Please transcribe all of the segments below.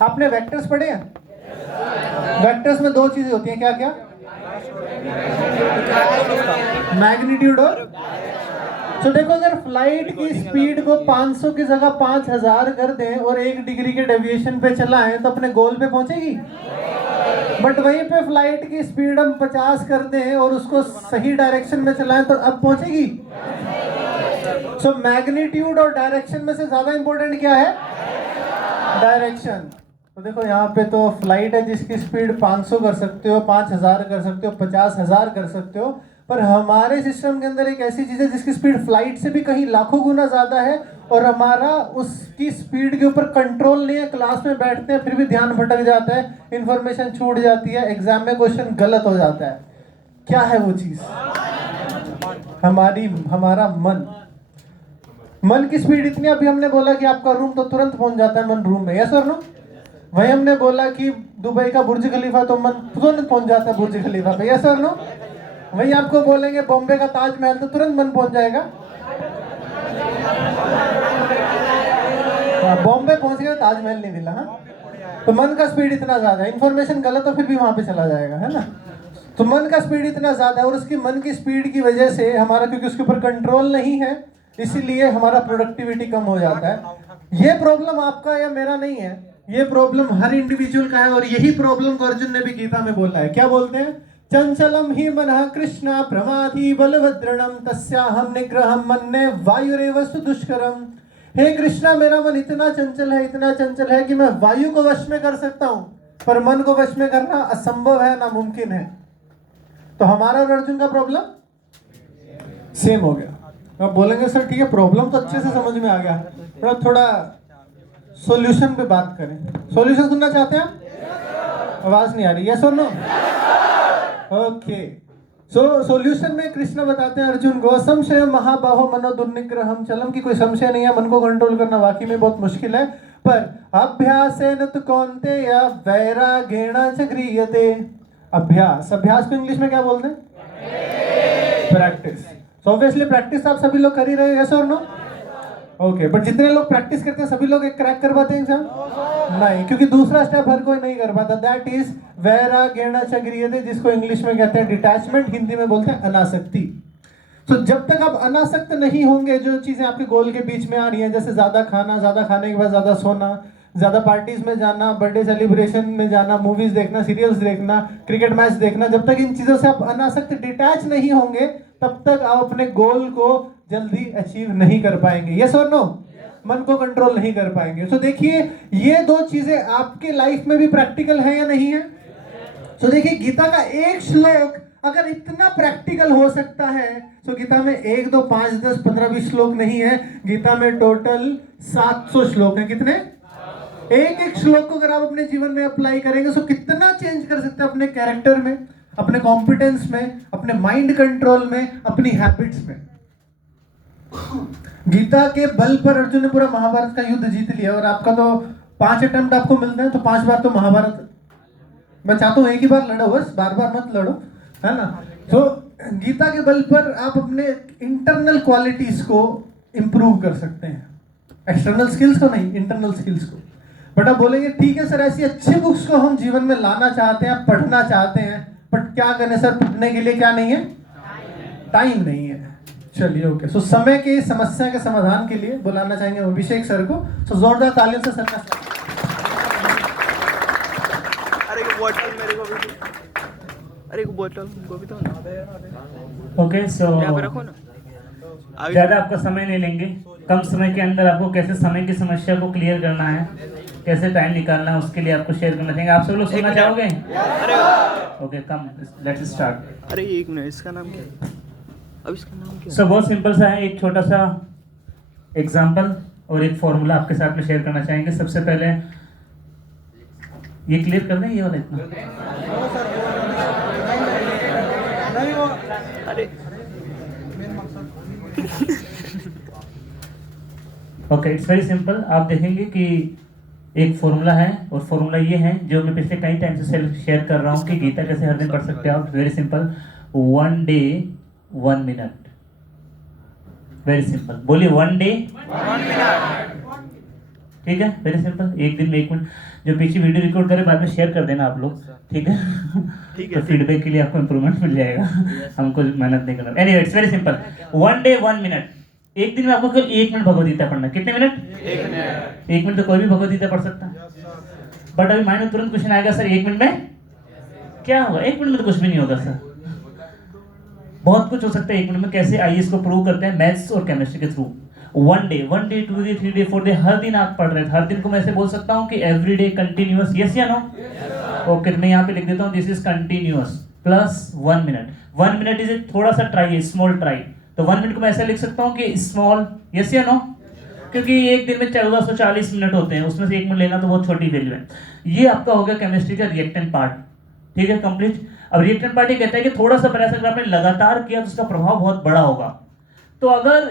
आपने वेक्टर्स पढ़े हैं? वेक्टर्स में दो चीजें होती हैं, क्या क्या? मैग्नीट्यूड और तो देखो, अगर फ्लाइट की स्पीड को 500 की जगह 5000 कर दें और 1 डिग्री के डेविएशन पे चलाएं तो अपने गोल पे पहुंचेगी। बट वहीं पे फ्लाइट की स्पीड हम 50 कर दें और उसको सही डायरेक्शन में चलाएं तो अब पहुंचेगी। सो मैग्नीट्यूड और डायरेक्शन में से ज्यादा इंपॉर्टेंट क्या है? डायरेक्शन। तो देखो यहाँ पे तो फ्लाइट है जिसकी स्पीड 500 कर सकते हो, 5000 कर सकते हो, 50000 कर सकते हो, पर हमारे सिस्टम के अंदर एक ऐसी चीज है जिसकी स्पीड फ्लाइट से भी कहीं लाखों गुना ज्यादा है और हमारा उसकी स्पीड के ऊपर कंट्रोल नहीं है। क्लास में बैठते हैं फिर भी ध्यान भटक जाता है, इंफॉर्मेशन छूट जाती है, एग्जाम में क्वेश्चन गलत हो जाता है। क्या है वो चीज? हमारा मन की स्पीड इतनी, अभी हमने बोला कि आपका रूम तो तुरंत पहुंच जाता है मन रूम में, यस और नो? वही हमने बोला कि दुबई का बुर्ज खलीफा तो मन तुरंत पहुंच जाता है बुर्ज खलीफा पे, यस और नो? वही आपको बोलेंगे बॉम्बे का ताजमहल तो तुरंत मन पहुंच जाएगा। बॉम्बे पहुंच गए, ताजमहल नहीं मिला। हाँ, तो मन का स्पीड इतना ज्यादा है, इंफॉर्मेशन गलत हो फिर भी वहां पे चला जाएगा, है ना? तो मन का स्पीड इतना ज्यादा है और उसकी मन की स्पीड की वजह से हमारा, क्योंकि उसके ऊपर कंट्रोल नहीं है, इसीलिए हमारा प्रोडक्टिविटी कम हो जाता है। ये प्रॉब्लम आपका या मेरा नहीं है, ये प्रॉब्लम हर इंडिविजुअल का है और यही प्रॉब्लम को अर्जुन ने भी गीता में बोला है। क्या बोलते हैं? चंचलम ही मनः कृष्ण प्रमादी बलभद्रणम तस्याहम निग्रहम मन्ये वायुरेव सुदुष्करम। हे कृष्णा, मेरा मन इतना चंचल है, इतना चंचल है कि मैं वायु को वश में कर सकता हूं, पर मन को वश में करना असंभव है, नामुमकिन है। तो हमारा और अर्जुन का प्रॉब्लम सेम हो गया। आप बोलेंगे सर ठीक है, प्रॉब्लम तो अच्छे से समझ में आ गया, पर थोड़ा सॉल्यूशन पे बात करें। सॉल्यूशन सुनना चाहते हैं आप? आवाज नहीं आ रही, यस और नो? ओके, सो सॉल्यूशन में कृष्ण बताते हैं अर्जुन को, संशय महाबाहो मनो दुर्निग्रहम चलम, की कोई संशय नहीं है, मन को कंट्रोल करना वाकई में बहुत मुश्किल है, पर अभ्यासेन तु कौन्तेय वैराग्येण च गृह्यते। अभ्यास को इंग्लिश में क्या बोलते हैं? प्रैक्टिस। सो ऑब्वियसली प्रैक्टिस आप सभी लोग कर ही रहे हो, यस और नो? ओके, बट जितने लोग प्रैक्टिस करते हैं सभी लोग एक क्रैक कर पाते हैं एग्जाम? नहीं, क्योंकि दूसरा स्टेप हर कोई नहीं कर पाता, दैट इज वैराग्येण च गृह्यते, जिसको इंग्लिश में कहते हैं डिटैचमेंट, हिंदी में बोलते हैं अनासक्ति। तो जब तक आप अनासक्त नहीं होंगे, जो चीजें आपके गोल के बीच में आ रही हैं, जैसे ज्यादा खाना, ज्यादा खाने के बाद ज्यादा सोना, ज्यादा पार्टीज में जाना, बर्थडे सेलिब्रेशन में जाना, मूवीज देखना, सीरियल्स देखना, क्रिकेट मैच देखना, जब तक इन चीजों से आप अनासक्त डिटैच नहीं होंगे तब तक आप अपने गोल को जल्दी अचीव नहीं कर पाएंगे, यस और नो? मन को कंट्रोल नहीं कर पाएंगे। तो देखिए, ये दो चीजें आपके लाइफ में भी प्रैक्टिकल है या नहीं है? तो देखिए, गीता का एक श्लोक अगर इतना प्रैक्टिकल हो सकता है, तो गीता में 1 2 5 10 15 20 श्लोक नहीं है, गीता में टोटल 700 श्लोक हैं। कितने? एक एक श्लोक को अगर आप अपने जीवन में अप्लाई करेंगे तो कितना चेंज कर सकते हैं अपने कैरेक्टर में, अपने कॉम्पिटेंस में, अपने माइंड कंट्रोल में, अपनी हैबिट्स में। गीता के बल पर अर्जुन ने पूरा महाभारत का युद्ध जीत लिया और आपका तो 5 अटेम्प्ट आपको मिलते हैं, तो 5 बार तो महाभारत, मैं चाहता हूं एक ही बार लड़ो, बस बार बार मत लड़ो, है ना? तो गीता के बल पर आप अपने इंटरनल क्वालिटीज को इंप्रूव कर सकते हैं, एक्सटर्नल स्किल्स को नहीं, इंटरनल स्किल्स को। बट आप बोलेंगे ठीक है सर, ऐसी अच्छी बुक्स को हम जीवन में लाना चाहते हैं, पढ़ना चाहते हैं, बट क्या करें सर, पढ़ने के लिए क्या नहीं है? टाइम नहीं है। चलिए ओके, सो समय की समस्या के समाधान के लिए बुलाना चाहेंगे अभिषेक सर को। सो जोरदार तालियों से सर का अरे बोतल मेरे को भी, अरे बोतल को भी तो ओके, सो यहाँ पे रखो ना। ज़्यादा आपका समय नहीं लेंगे, कम समय के अंदर आपको कैसे समय की समस्या को क्लियर करना है, कैसे टाइम निकालना है, उसके लिए आपको शेयर करना चाहेंगे। आप सब लोग सुनना चाहोगे? Okay, come let's start. अरे एक मिनट, इसका नाम क्या है? अब इसका नाम क्या है? सो बहुत सिंपल सा है, एक छोटा सा एग्जाम्पल और एक फॉर्मूला आपके साथ में शेयर करना चाहेंगे। सबसे पहले ये क्लियर कर दें, ये वाला इतना। अरे ओके, इट्स वेरी सिंपल। आप देखेंगे कि एक फॉर्मूला है और फॉर्मूला ये है जो मैं पिछले कई टाइम से शेयर कर रहा हूँ कि गीता कैसे हर दिन पढ़ सकते हैं आप। Very simple, 1 day 1 minute. Very simple, बोलिए 1 डे 1 मिनट। ठीक है, वेरी सिंपल। एक दिन में 1 मिनट, जो पीछे वीडियो रिकॉर्ड करे बाद में शेयर कर देना आप लोग, ठीक है। ठीक है। तो फीडबैक के लिए आपको इंप्रूवमेंट मिल जाएगा, हमको मेहनत नहीं करना। Anyway it's very simple, 1 day 1 minute. एक दिन में आपको केवल 1 मिनट भगवद गीता पढ़ना। कितने मिनट? 1 मिनट तो कोई भी भगवद गीता पढ़ सकता है। बट अभी माइंड में तुरंत क्वेश्चन आएगा, सर 1 मिनट में क्या होगा? 1 मिनट में तो कुछ भी नहीं होगा सर। बहुत कुछ हो सकता है 1 मिनट में। कैसे? आइए इसको प्रूव करते हैं मैथ्स और केमिस्ट्री के through. 1 day 2 day 3 day 4 day, हर दिन आप पढ़ रहे थे। हर दिन को मैं ऐसे बोल सकता हूँ कि एवरी डे कंटिन्यूअस, यस या नो? ओके, मैं यहाँ पे लिख देता हूँ this is continuous plus 1 minute. 1 minute is थोड़ा सा ट्राई है, स्मॉल ट्राई। तो 1 मिनट को मैं ऐसे लिख सकता हूँ कि स्मॉल, यस या नो? क्योंकि एक दिन में 1440 मिनट होते हैं, उसमें से 1 मिनट लेना तो बहुत छोटी वैल्यू है। ये आपका हो गया केमिस्ट्री का रिएक्टेंट पार्ट, ठीक है, कंप्लीट। अब रिएक्टेंट पार्ट ये कहता है कि थोड़ा सा प्रयास अगर आपने लगातार किया तो उसका प्रभाव बहुत बड़ा होगा। तो अगर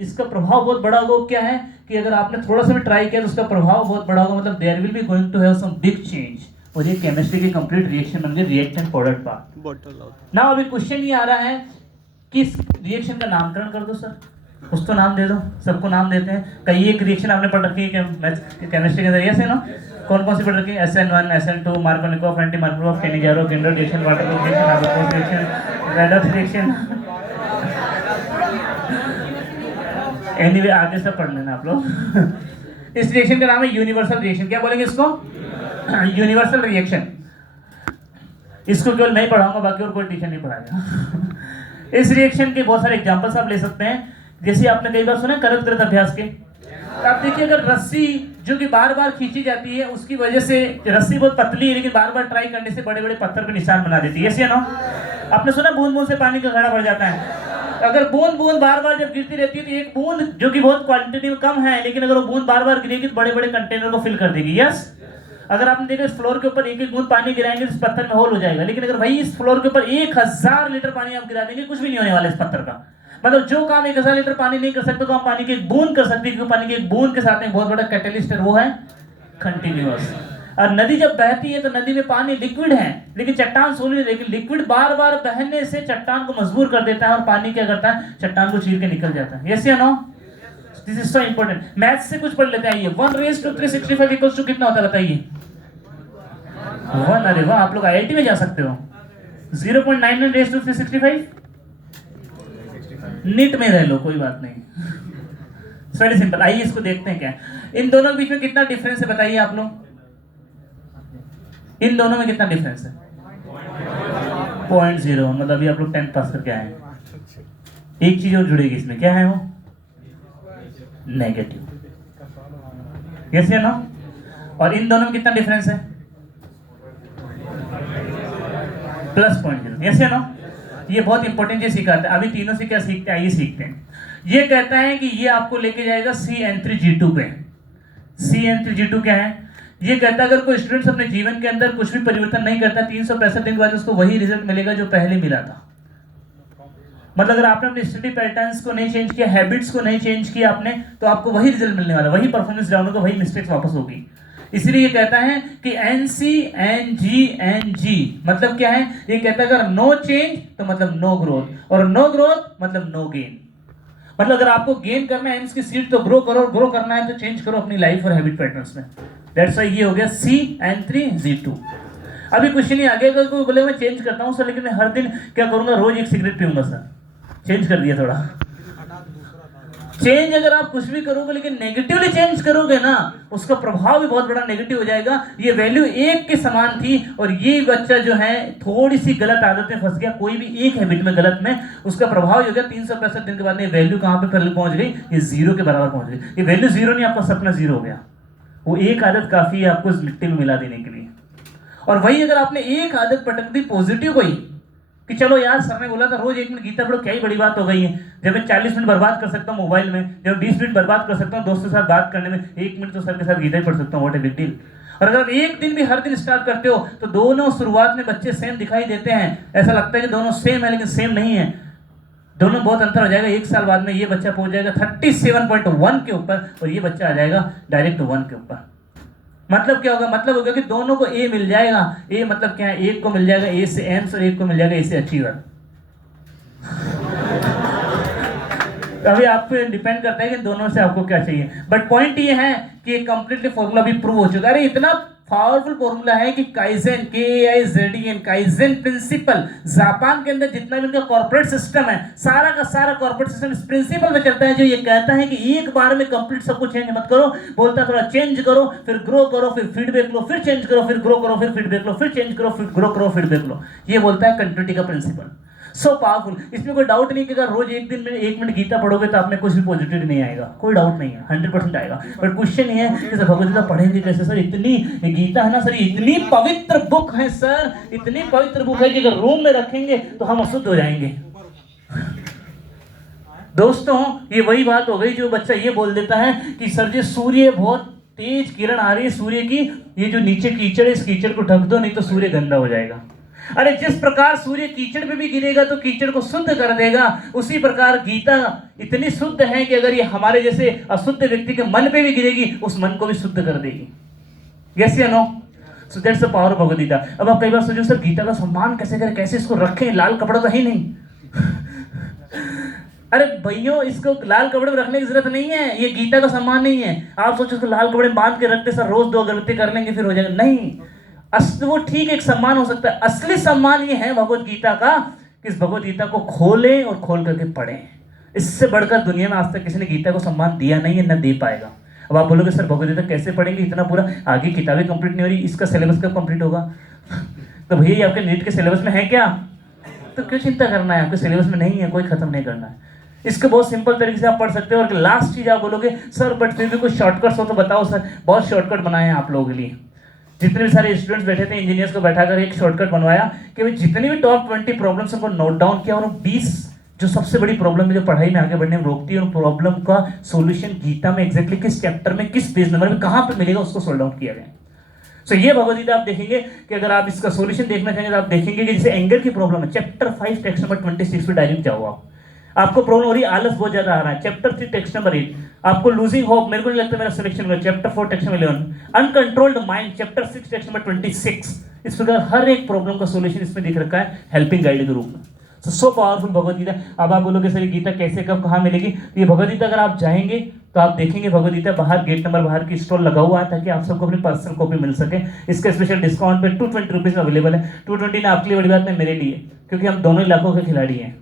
इसका प्रभाव बहुत बड़ा होगा, क्या है कि अगर आपने थोड़ा सा भी ट्राई किया तो उसका प्रभाव बहुत बड़ा होगा, मतलब there will be going to have some big change. और ये केमिस्ट्री की कंप्लीट रिएक्शन बन गई रिएक्टेंट प्रोडक्ट पार्ट। बॉटल ना अभी क्वेश्चन ये आ रहा है कि इस रिएक्शन का नामकरण कर दो सर, कुछ तो नाम दे दो। सबको नाम देते हैं। कई एक रिएक्शन आपने पढ़ रखी है केमिस्ट्री के अंदर, यस है ना? कौन कौन सी पढ़ रखी है? SN1, SN2, Markovnikov, anti Markovnikov, Cannizzaro, Kinder reaction, water reaction, hydrogen reaction, redox reaction. Anyway आगे सब पढ़ लेना आप लोग। इस रिएक्शन का नाम है यूनिवर्सल रिएक्शन। क्या बोलेंगे इसको? Universal reaction. इसको केवल मैं ही पढ़ाऊंगा, बाकी और कोई टीचर नहीं पढ़ाएगा। इस रिएक्शन के बहुत सारे एग्जांपल्स आप ले सकते हैं। जैसे आपने कई बार सुना करत करत अभ्यास के। तो आप देखिए, अगर रस्सी जो कि बार बार खींची जाती है, उसकी वजह से रस्सी बहुत पतली है, लेकिन बार बार ट्राई करने से बड़े बड़े पत्थर पे निशान बना देती है, यस या नो? आपने सुना बूंद बूंद से पानी का घड़ा भर जाता है। अगर बूंद बूंद बार बार जब गिरती रहती है तो एक बूंद जो कि बहुत क्वांटिटी में कम है, लेकिन अगर वो बूंद बार बार गिरेगी तो बड़े बड़े कंटेनर को फिल कर देगी, यस? अगर आपने देखा इस फ्लोर के ऊपर एक एक बूंद पानी गिराएंगे तो इस पत्थर में होल हो जाएगा, लेकिन अगर वही इस फ्लोर के ऊपर 1000 लीटर पानी आप गिरा देंगे, कुछ भी नहीं होने वाला इस पत्थर का। मतलब जो काम 1000 लीटर पानी नहीं कर सकते, तो हम पानी की एक बूंद कर सकते हैं, क्योंकि पानी की एक बूंद के साथ में बहुत बड़ा कैटलिस्ट है, वो है कंटिन्यूअस। और नदी जब बहती है तो नदी में पानी लिक्विड है, लेकिन चट्टान सोलिड है, लेकिन लिक्विड बार बार बहने से चट्टान को मजबूर कर देता है और पानी क्या करता है? चट्टान को चीर के निकल जाता है, यस या no? This is so important. Maths से कुछ पढ़ लेते हैं। 1 इक्वल्स टू कितना होता है बताइए? 1। अरे वाह, आप लोग IIT में जा सकते हो। 0.99 नीट में रह लो, कोई बात नहीं। Very simple. आइए इसको देखते हैं क्या इन दोनों के बीच में कितना डिफरेंस है, बताइए आप लोग। इन दोनों में कितना डिफरेंस है? 0.0। मतलब अभी आप लोग 10th पास करके आए हैं। एक चीज और जुड़ेगी इसमें, क्या है वो? नेगेटिव, यस या नो? और इन दोनों में कितना डिफरेंस है? +0.0, यस या नो? ये बहुत इंपॉर्टेंट चीज सिखाता है। अभी तीनों से क्या सीखते हैं, आइए सीखते हैं। ये कहता है कि ये आपको लेके जाएगा CN3G2 पे। CN3G2 क्या है? ये कहता है अगर कोई स्टूडेंट अपने जीवन के अंदर कुछ भी परिवर्तन नहीं करता, 365 दिन के बाद उसको वही रिजल्ट मिलेगा जो पहले मिला था। मतलब अगर आपने अपने स्टडी पैटर्न्स को नहीं चेंज किया, हैबिट्स को नहीं चेंज किया आपने, तो आपको वही रिजल्ट मिलने वाला, वही परफॉर्मेंस डाउन होगा, वही मिस्टेक्स वापस होगी। इसलिए ये कहता है कि NC/NG मतलब क्या है? ये कहता है अगर नो चेंज तो मतलब नो ग्रोथ, और नो ग्रोथ मतलब नो गेन। मतलब अगर आपको गेन करना है की सीट तो ग्रो करो, ग्रो करना है तो चेंज करो अपनी लाइफ और हैबिट पैटर्न्स में। दैट्स व्हाई ये हो गया CN3G2। अभी क्वेश्चन ये आ गया, अगर कोई बोले मैं चेंज करता हूँ सर, लेकिन मैं हर दिन क्या करूंगा? रोज 1 सिगरेट पीऊंगा सर। चेंज कर दिया थोड़ा। चेंज अगर आप कुछ भी करोगे लेकिन नेगेटिवली चेंज करोगे ना, उसका प्रभाव भी बहुत बड़ा नेगेटिव हो जाएगा। ये वैल्यू 1 के समान थी, और ये बच्चा जो है थोड़ी सी गलत आदत में फंस गया, कोई भी एक हैबिट में गलत में, उसका प्रभाव हो गया 365 दिन के बाद। ये वैल्यू कहाँ पे पहुंच गई? ये 0 के बराबर पहुंच गई। ये वैल्यू 0 नहीं, आपका सपना 0 हो गया। वो एक आदत काफी है आपको इस मिट्टी में मिला देने के लिए। और वही अगर आपने एक आदत पटक दी पॉजिटिव कोई, कि चलो यार सर ने बोला था रोज 1 मिनट गीता पढ़ो, क्या ही बड़ी बात हो गई है। जब मैं 40 मिनट बर्बाद कर सकता हूँ मोबाइल में, जब 20 मिनट बर्बाद कर सकता हूँ दोस्तों के साथ बात करने में, 1 मिनट तो सर के साथ गीता ही पढ़ सकता हूँ, व्हाट ए बिग डील। और अगर आप एक दिन भी हर दिन स्टार्ट करते हो तो दोनों शुरुआत में बच्चे सेम दिखाई देते हैं, ऐसा लगता है कि दोनों सेम है, लेकिन सेम नहीं है। दोनों बहुत अंतर हो जाएगा। 1 साल बाद में ये बच्चा पहुंच जाएगा 37.1 के ऊपर, और ये बच्चा आ जाएगा डायरेक्ट 1 के ऊपर। मतलब क्या होगा? मतलब होगा कि दोनों को A मिल जाएगा। A मतलब क्या है? एक को मिल जाएगा A से एम्स, और एक को मिल जाएगा A से अचीवर। अभी आप पे डिपेंड करता है कि दोनों से आपको क्या चाहिए। बट पॉइंट ये है कि ये कंप्लीटली फॉर्मूला भी प्रूव हो चुका है। अरे इतना पावरफुल फॉर्मूला है कि kaizen, KAIZEN, kaizen principle, Japan के अंदर जितना भी उनका कॉर्पोरेट सिस्टम है, सारा का सारा कॉर्पोरेट सिस्टम इस प्रिंसिपल में चलता है, जो ये कहता है कि एक बार में कंप्लीट सब कुछ चेंज मत करो, बोलता है थोड़ा चेंज करो, फिर ग्रो करो, फिर फीडबैक लो, फिर चेंज करो, फिर ग्रो करो, फिर फीडबैक लो, फिर चेंज करो, फिर ग्रो करो, फीडबैक लो। ये बोलता है कंटिन्यूटी का प्रिंसिपल। सो पावरफुल, इसमें कोई डाउट नहीं कि अगर रोज एक दिन में 1 मिनट गीता पढ़ोगे तो आप में कुछ भी पॉजिटिव नहीं आएगा, कोई डाउट नहीं है, 100% आएगा। बट क्वेश्चन ये है कि सर भगवद गीता पढ़ेंगे कैसे सर? इतनी गीता है ना सर, इतनी पवित्र बुक है सर, इतनी पवित्र बुक है कि अगर रूम में रखेंगे तो हम अशुद्ध हो जाएंगे। दोस्तों ये वही बात हो गई जो बच्चा ये बोल देता है कि सर जी सूर्य बहुत तेज किरण आ रही है सूर्य की, ये जो नीचे कीचड़ है इस कीचड़ को ढक दो नहीं तो सूर्य गंदा हो जाएगा। अरे जिस प्रकार सूर्य कीचड़ पे भी गिरेगा तो कीचड़ को शुद्ध कर देगा, उसी प्रकार गीता इतनी शुद्ध है कि अगर ये हमारे जैसे अशुद्ध व्यक्ति के मन पे भी गिरेगी उस मन को भी शुद्ध कर देगी। यस या no? So that's the power of Bhagavad Gita. अब आप कई बार सोचो सर गीता का सम्मान कैसे करें, कैसे इसको रखें, लाल कपड़ा तो है ही नहीं। अरे भैया इसको लाल कपड़े में रखने की जरूरत नहीं है, ये गीता का सम्मान नहीं है। आप सोचो इसको लाल कपड़े में बांध के रखते सर रोज 2 अगरबत्ती कर लेंगे फिर हो जाएगा, नहीं। वो ठीक एक सम्मान हो सकता है, असली सम्मान ये है भगवद गीता का कि इस भगवद गीता को खोलें और खोल करके पढ़ें। इससे बढ़कर दुनिया में आज तक किसी ने गीता को सम्मान दिया नहीं है, न दे पाएगा। अब आप बोलोगे सर भगवद गीता कैसे पढ़ेंगे, इतना पूरा आगे किताबें कंप्लीट नहीं हो रही, इसका सिलेबस कब कंप्लीट होगा? तो भैया ये आपके नीट के सिलेबस में है क्या? तो क्यों चिंता करना है, आपके सिलेबस में नहीं है, कोई खत्म नहीं करना है। इसको बहुत सिंपल तरीके से आप पढ़ सकते हो। और लास्ट चीज आप बोलोगे सर बट फिर भी कुछ शॉर्टकट्स हो तो बताओ सर। बहुत शॉर्टकट बनाए हैं आप लोगों के लिए। जितने भी सारे स्टूडेंट्स बैठे थे इंजीनियर्स को बैठाकर एक शॉर्टकट बनवाया कि भाई जितनी भी टॉप 20 प्रॉब्लम्स उनको नोट डाउन किया और 20 जो सबसे बड़ी प्रॉब्लम है जो पढ़ाई में आगे बढ़ने में रोकती है उन प्रॉब्लम का सॉल्यूशन गीता में एग्जैक्टली किस चैप्टर में किस पेज नंबर में कहां पे मिलेगा उसको सोल्व आउट किया गया। सो ये भगवद गीता आप देखेंगे कि अगर आप इसका सॉल्यूशन देखना चाहेंगे तो आप देखेंगे कि जैसे एंगर की प्रॉब्लम है चैप्टर 5 टेक्स्ट नंबर 26 पे डायरेक्ट जाओ आप। आपको प्रॉब्लम हो रही है आलस बहुत ज्यादा आ रहा है, चैप्टर 3 टेक्स्ट नंबर 8। आपको लूजिंग होप, मेरे को नहीं लगता मेरा सिलेक्शन में, chapter 4 text number 11। Uncontrolled mind, chapter 6 text number 26। इस प्रकार हर एक प्रॉब्लम का सॉल्यूशन इसमें दिख रखा है हेल्पिंग गाइड के रूप में। So powerful Bhagavad Gita. अब आप बोलोगे सर ये गीता कैसे कब कहाँ मिलेगी? ये भगवद गीता अगर आप जाएंगे तो आप देखेंगे भगवद गीता बाहर गेट नंबर बाहर की स्टॉल लगा हुआ है ताकि आप सबको अपनी पर्सनल कॉपी मिल सके। इसका स्पेशल डिस्काउंट पे 220 रुपीज में अवेलेबल है। 220 ना आपके लिए बड़ी बात नहीं, मेरे लिए, क्योंकि हम दोनों लाखों के खिलाड़ी हैं।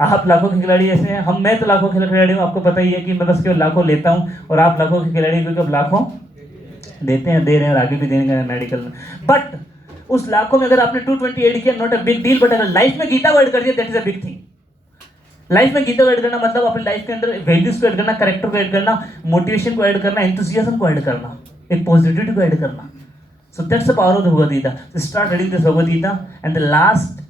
आप लाखों के खिलाड़ी ऐसे हैं, मैं तो लाखों के खिलाड़ी हूँ। आपको पता ही है कि मैं बस केवल लाखों लेता हूँ और आप लाखों के खिलाड़ी क्योंकि अब लाखों देते हैं, दे रहे हैं और आगे भी देंगे मेडिकल में। बट उस लाखों में अगर आपने 220 ऐड किया not a big deal, but अगर लाइफ में गीता को ऐड कर दिया that is a big thing. Life में गीता को ऐड करना मतलब अपनी लाइफ के अंदर वैल्यूज को ऐड करना, कैरेक्टर को ऐड करना, मोटिवेशन को ऐड करना, एंथुसियाज्म को ऐड करना, एक पॉजिटिविटी को ऐड करना। So that's the power of the Bhagavad Gita. Start reading this Bhagavad Gita and the last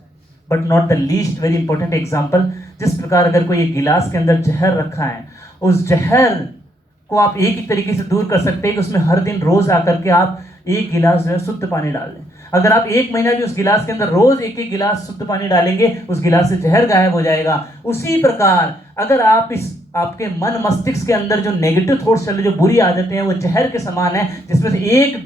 but not the least very important example, जिस प्रकार अगर कोई एक गिलास के अंदर जहर रखा है, उस जहर को आप एक ही तरीके से दूर कर सकते हैं कि उसमें हर दिन रोज आकर के आप एक गिलास जो है शुद्ध पानी डाल दें। अगर आप 1 महीना भी उस गिलास के अंदर रोज एक एक गिलास शुद्ध पानी डालेंगे उस गिलास से जहर गायब हो जाएगा। उसी प्रकार अगर आप इस आपके मन मस्तिष्क के अंदर जो नेगेटिव थॉट्स चल रहे, जो बुरी आदतें हैं, वो जहर के समान है, जिसमें से एक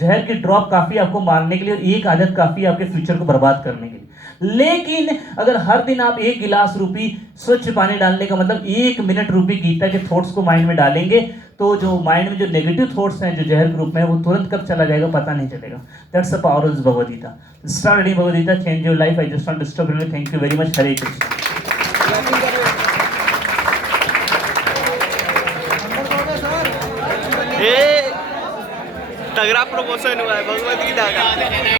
जहर की ड्रॉप काफी आपको मारने के लिए और एक आदत काफी आपके फ्यूचर को बर्बाद करने के लिए। लेकिन अगर हर दिन आप 1 गिलास रूपी स्वच्छ पानी डालने का मतलब 1 मिनट रूपी गीता के थॉट्स को माइंड में डालेंगे तो जो माइंड में जो नेगेटिव थॉट्स हैं जो जहर के रूप में, वो तुरंत कब चला जाएगा पता नहीं चलेगा। That's the power of Bhagavad Gita. Start reading Bhagavad Gita, change your life. I just want to stop here. Thank you very much. Hare Krishna. तगड़ा प्रमोशन हुआ है भगवद गीता का।